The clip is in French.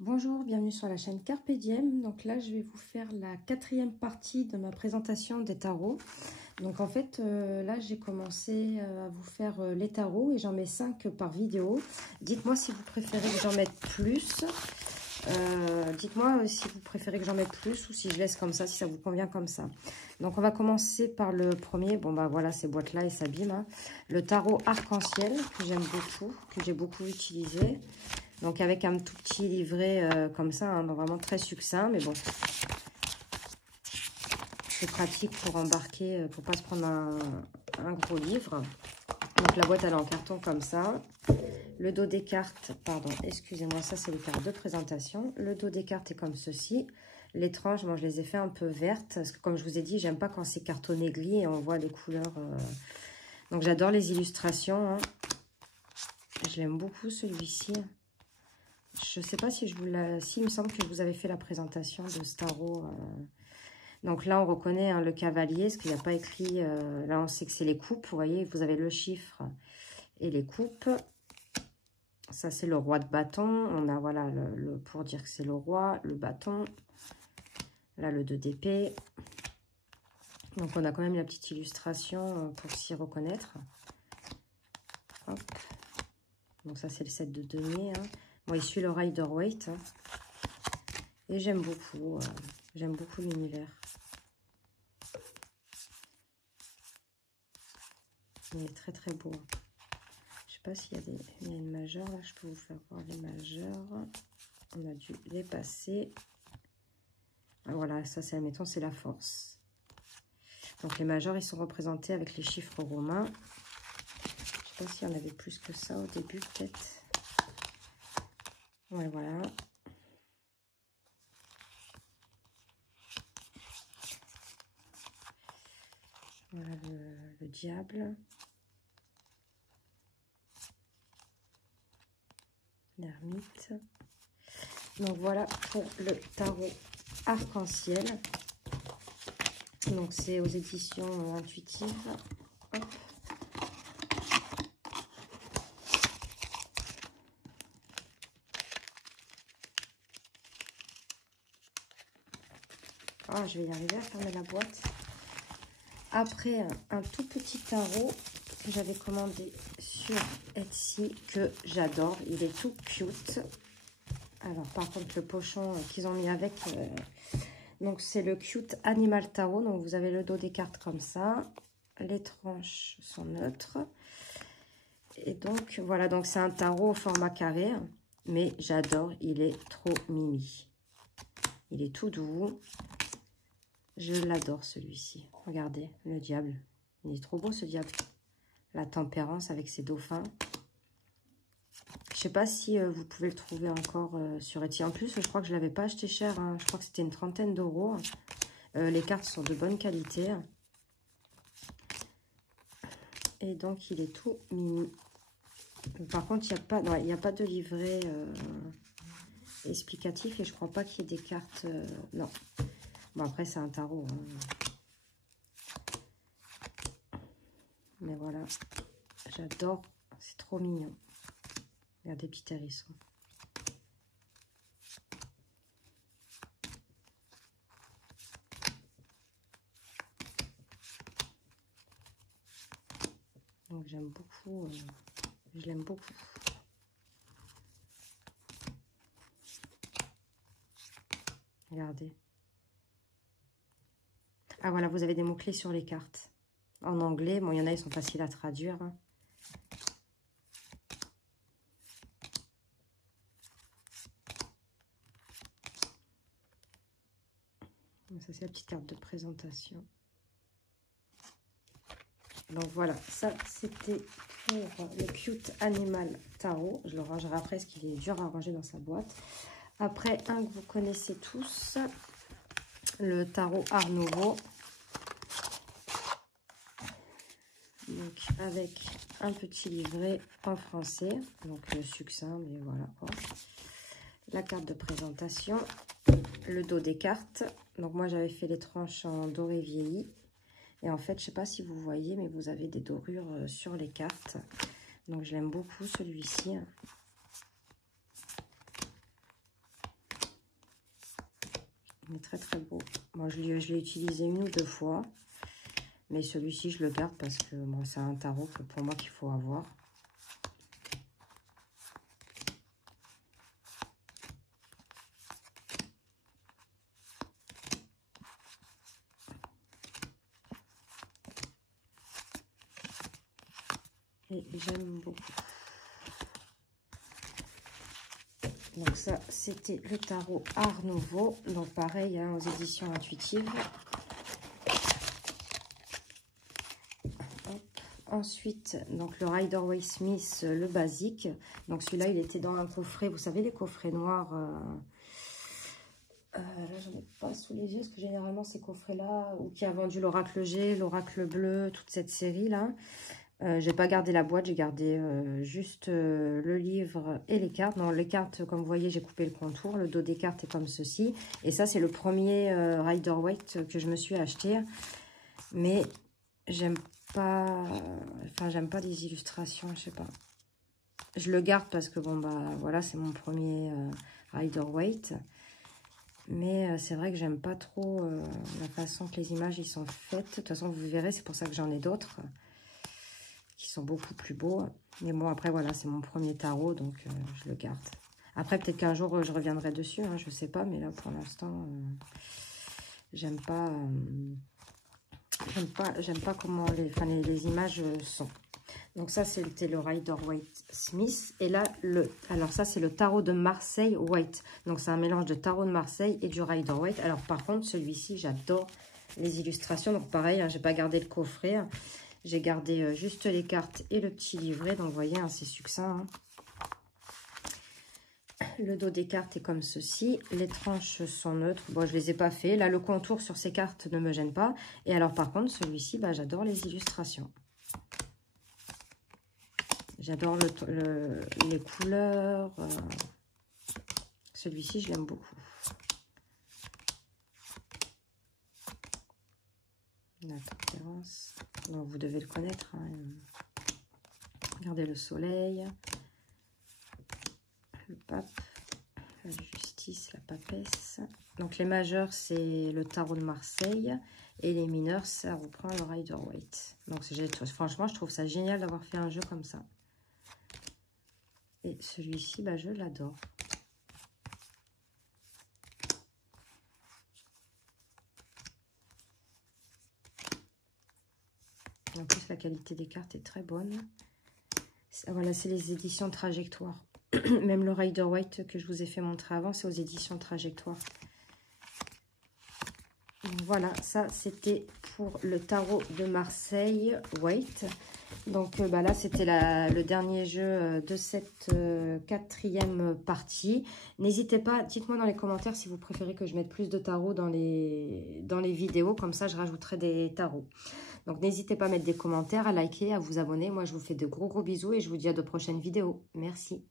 Bonjour, bienvenue sur la chaîne Carpe Diem. Donc là, je vais vous faire la 4e partie de ma présentation des tarots. Donc en fait, là, j'ai commencé à vous faire les tarots et j'en mets 5 par vidéo. Dites-moi si vous préférez que j'en mette plus. Dites-moi si vous préférez que j'en mette plus ou si je laisse comme ça, si ça vous convient comme ça. Donc on va commencer par le premier. Bon bah voilà, ces boîtes-là, elles s'abîment. Hein. Le tarot arc-en-ciel que j'aime beaucoup, que j'ai beaucoup utilisé. Donc avec un tout petit livret comme ça, hein, donc vraiment très succinct, mais bon. C'est pratique pour embarquer, pour pas se prendre un gros livre. Donc la boîte elle est en carton comme ça. Le dos des cartes, pardon, excusez-moi, ça c'est les cartes de présentation. Le dos des cartes est comme ceci. Les tranches, moi je les ai fait un peu vertes, parce que comme je vous ai dit, j'aime pas quand c'est cartonné gris et on voit les couleurs. Donc j'adore les illustrations. Hein. Je l'aime beaucoup celui-ci. Je ne sais pas si je vous la... Si, il me semble que je vous avais fait la présentation de ce tarot. Donc là, on reconnaît hein, le cavalier, parce qu'il n'y a pas écrit... là, on sait que c'est les coupes. Vous voyez, vous avez le chiffre et les coupes. Ça, c'est le roi de bâton. On a, voilà, pour dire que c'est le roi, le bâton. Là, le 2 d'épée. Donc, on a quand même la petite illustration pour s'y reconnaître. Hop. Donc, ça, c'est le set de denier. Hein. Moi, il suit le Rider-Waite. Hein. Et j'aime beaucoup l'univers. Il est très très beau. Je sais pas s'il y a il y a une majeure là, je peux vous faire voir les majeures. On a dû les passer. Ah, voilà, ça c'est, admettons, c'est la force. Donc les majeures, ils sont représentés avec les chiffres romains. Je sais pas s'il y en avait plus que ça au début, peut-être. Ouais, voilà. Voilà le diable. L'ermite. Donc voilà pour le tarot arc-en-ciel. Donc c'est aux éditions intuitives. Hop. Oh, je vais y arriver à fermer la boîte. Après, un tout petit tarot que j'avais commandé sur Etsy, que j'adore. Il est tout cute. Alors, par contre, le pochon qu'ils ont mis avec, donc c'est le Cute Animal Tarot. Donc, vous avez le dos des cartes comme ça. Les tranches sont neutres. Et donc, voilà. Donc, c'est un tarot au format carré. Mais j'adore. Il est trop mimi. Il est tout doux. Je l'adore celui-ci. Regardez, le diable. Il est trop beau ce diable. La tempérance avec ses dauphins. Je sais pas si vous pouvez le trouver encore sur Etsy. En plus, je crois que je ne l'avais pas acheté cher. Hein. Je crois que c'était une 30aine d'euros. Les cartes sont de bonne qualité. Et donc, il est tout mini. Par contre, il n'y a pas de livret explicatif. Et je crois pas qu'il y ait des cartes... non. Bon, après, c'est un tarot. Hein. Mais voilà. J'adore. C'est trop mignon. Regardez, des petits hérissons. Donc j'aime beaucoup, je l'aime beaucoup. Regardez. Ah voilà, vous avez des mots-clés sur les cartes. En anglais, bon, il y en a, ils sont faciles à traduire. Hein. Ça, c'est la petite carte de présentation. Donc voilà, ça, c'était pour le Cute Animal Tarot. Je le rangerai après, parce qu'il est dur à ranger dans sa boîte. Après, un que vous connaissez tous, le tarot Art Nouveau. Donc, avec un petit livret en français. Donc, succinct, mais voilà quoi. La carte de présentation. Le dos des cartes. Donc, moi, j'avais fait les tranches en doré vieilli. Et en fait, je sais pas si vous voyez, mais vous avez des dorures sur les cartes. Donc, je l'aime beaucoup, celui-ci. Il est très très beau. Moi, je l'ai utilisé 1 ou 2 fois. Mais celui-ci, je le garde parce que bon, c'est un tarot que pour moi qu'il faut avoir. Et j'aime beaucoup. Donc ça, c'était le tarot Art Nouveau. Donc pareil, hein, aux éditions intuitives. Hop. Ensuite, donc le Rider-Waite Smith, le basique. Donc celui-là, il était dans un coffret. Vous savez, les coffrets noirs. Là, j'en ai pas sous les yeux, parce que généralement, ces coffrets-là, ou qui a vendu l'Oracle G, l'Oracle Bleu, toute cette série-là. J'ai pas gardé la boîte, j'ai gardé juste le livre et les cartes. Non, les cartes, comme vous voyez, j'ai coupé le contour. Le dos des cartes est comme ceci. Et ça, c'est le premier Rider-Waite que je me suis acheté. Mais j'aime pas... Enfin, j'aime pas les illustrations, je sais pas. Je le garde parce que, bon, bah, voilà, c'est mon premier Rider-Waite. Mais c'est vrai que j'aime pas trop la façon que les images, ils sont faites. De toute façon, vous verrez, c'est pour ça que j'en ai d'autres qui sont beaucoup plus beaux. Mais bon, après, voilà, c'est mon premier tarot, donc je le garde. Après, peut-être qu'un jour, je reviendrai dessus, hein, je sais pas. Mais là, pour l'instant, j'aime pas comment les images sont. Donc ça, c'était le Rider-Waite Smith. Et là, alors ça, c'est le tarot de Marseille White. Donc c'est un mélange de tarot de Marseille et du Rider-Waite. Alors par contre, celui-ci, j'adore les illustrations. Donc pareil, hein, j'ai pas gardé le coffret. Hein. J'ai gardé juste les cartes et le petit livret. Donc, vous voyez, hein, c'est succinct. Hein. Le dos des cartes est comme ceci. Les tranches sont neutres. Bon, je ne les ai pas fait. Là, le contour sur ces cartes ne me gêne pas. Et alors, par contre, celui-ci, bah, j'adore les illustrations. J'adore les couleurs. Celui-ci, je l'aime beaucoup. La tempérance. Donc, vous devez le connaître. Hein. Regardez le soleil. Le pape. La justice, la papesse. Donc, les majeurs, c'est le tarot de Marseille. Et les mineurs, ça reprend le Rider-Waite. Donc, franchement, je trouve ça génial d'avoir fait un jeu comme ça. Et celui-ci, bah, je l'adore. En plus, la qualité des cartes est très bonne. Voilà, c'est les éditions Trajectoire. Même le Rider-Waite que je vous ai fait montrer avant, c'est aux éditions Trajectoire. Donc, voilà, ça, c'était pour le tarot de Marseille Waite. Donc bah là, c'était le dernier jeu de cette 4e partie. N'hésitez pas, dites-moi dans les commentaires si vous préférez que je mette plus de tarots dans les vidéos. Comme ça, je rajouterai des tarots. Donc, n'hésitez pas à mettre des commentaires, à liker, à vous abonner. Moi, je vous fais de gros bisous et je vous dis à de prochaines vidéos. Merci.